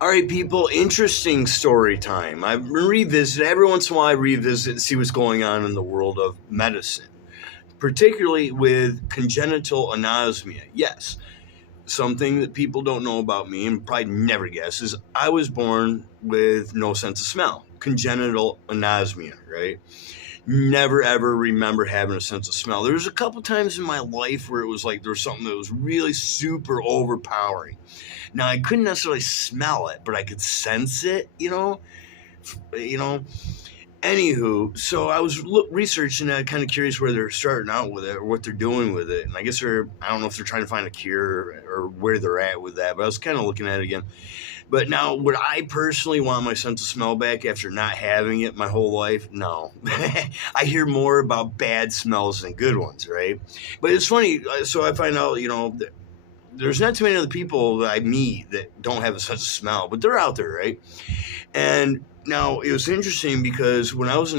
All right, people, interesting story time. I revisit every once in a while. I revisit and see what's going on in the world of medicine, particularly with congenital anosmia. Yes, something that people don't know about me and probably never guess is I was born with no sense of smell, congenital anosmia, right? Never ever remember having a sense of smell. There was a couple times in my life where it was like there was something that was really super overpowering. Now I couldn't necessarily smell it, but I could sense it. You know. Anywho, so I was researching that, kind of curious where they're starting out with it or what they're doing with it, and I guess I don't know if they're trying to find a cure or where they're at with that. But I was kind of looking at it again. But now, would I personally want my sense of smell back after not having it my whole life? No. I hear more about bad smells than good ones, right? But it's funny. So I find out, there's not too many other people that I meet that don't have a sense of smell, but they're out there, right? And now it was interesting because when I was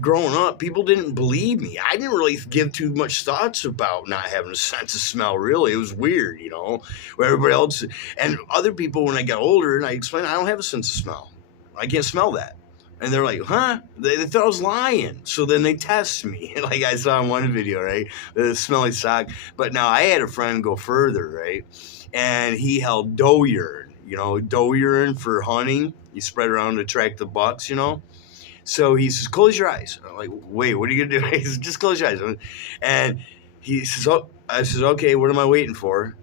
growing up, people didn't believe me. I didn't really give too much thoughts about not having a sense of smell. Really, it was weird, where everybody else and other people. When I got older, and I explained, I don't have a sense of smell. I can't smell that. And they're like, huh? They thought I was lying. So then they test me. Like I saw in one video, right? The smelly sock. But now I had a friend go further, right? And he held doe urine. Doe urine for hunting. You spread around to attract the bucks. So he says, close your eyes. I'm like, wait, what are you going to do? He says, just close your eyes. And he says, I says, okay, what am I waiting for?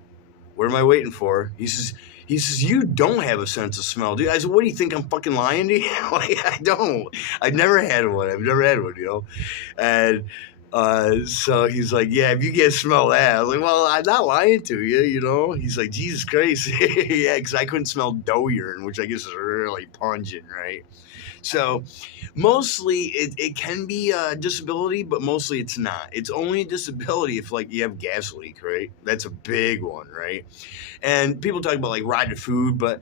What am I waiting for? He says, you don't have a sense of smell, dude. I said, what do you think? I'm fucking lying to you? Like, I don't. I've never had one. And so he's like, yeah, if you can't smell that. I was like, well, I'm not lying to you. He's like, Jesus Christ. Yeah, because I couldn't smell doe urine, which I guess is really pungent, right? So mostly it can be a disability, but mostly it's not. It's only a disability if like you have gas leak, right? That's a big one, right? And people talk about like rotten food, but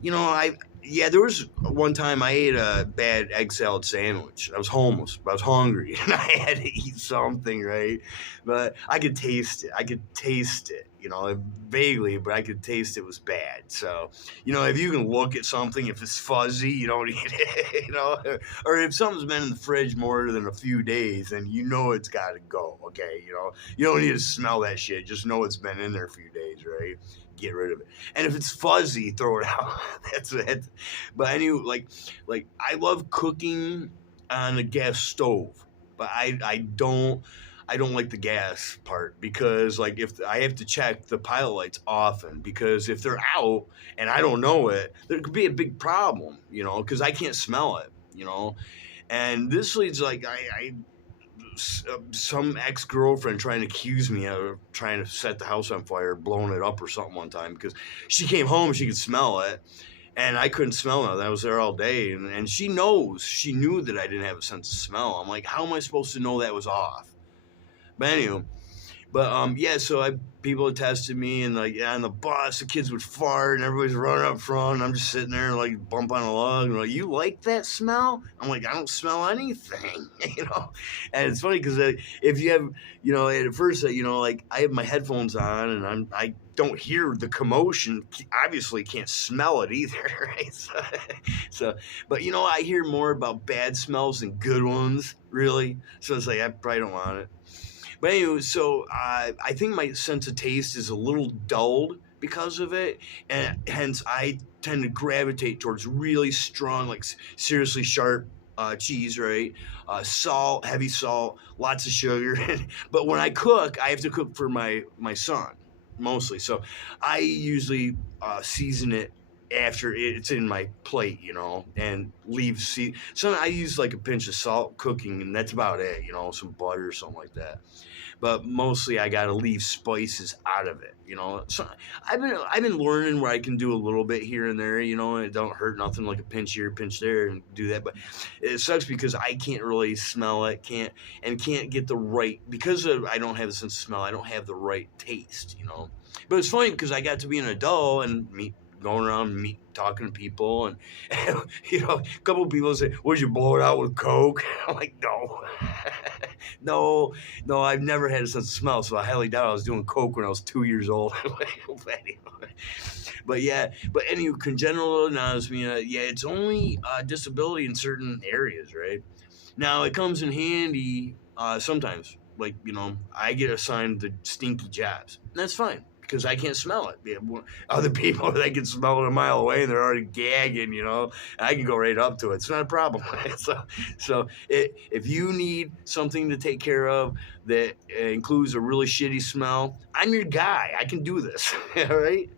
there was one time I ate a bad egg salad sandwich. I was homeless, but I was hungry, and I had to eat something, right? But I could taste it. Vaguely, but I could taste it was bad. So, if you can look at something, if it's fuzzy, you don't eat it, or if something's been in the fridge more than a few days, then it's got to go, okay? You don't need to smell that shit. Just know it's been in there a few days, right? Get rid of it. And if it's fuzzy, throw it out. That's it. But anyway, like I love cooking on a gas stove, but I don't like the gas part because like if I have to check the pilot lights often because if they're out and I don't know it, there could be a big problem, because I can't smell it, and this leads like some ex-girlfriend trying to accuse me of trying to set the house on fire, blowing it up or something one time because she came home, she could smell it. And I couldn't smell it. I was there all day. And she knew that I didn't have a sense of smell. I'm like, how am I supposed to know that was off? But anyway, so people had tested me and like on the bus, the kids would fart and everybody's running up front. And I'm just sitting there like bump on a log and like, you like that smell? I'm like, I don't smell anything, And it's funny because if you have, at first, like I have my headphones on and I don't hear the commotion. Obviously, can't smell it either, right? But I hear more about bad smells than good ones, really. So it's like I probably don't want it. But anyway, so I think my sense of taste is a little dulled because of it, and hence I tend to gravitate towards really strong, like seriously sharp cheese, right? Salt, heavy salt, lots of sugar. But when I cook, I have to cook for my son mostly, so I usually season it after it's in my plate, and leave so I use like a pinch of salt cooking, and that's about it, some butter or something like that. But mostly I gotta leave spices out of it, So I've been learning where I can do a little bit here and there, and it don't hurt nothing, like a pinch here, pinch there, and do that. But it sucks because I can't really smell it, can't get the right I don't have a sense of smell. I don't have the right taste, But it's funny because I got to be an adult and going around talking to people, and a couple of people say, "Would you blow it out with Coke?" I'm like, no. No, no, I've never had a sense of smell, so I highly doubt I was doing coke when I was 2 years old. But yeah, but anyway, congenital anosmia, yeah, it's only a disability in certain areas, right? Now it comes in handy sometimes. Like, I get assigned the stinky jabs. And that's fine because I can't smell it. Yeah, other people, they can smell it a mile away and they're already gagging. I can go right up to it. It's not a problem. If you need something to take care of that includes a really shitty smell, I'm your guy. I can do this. All right.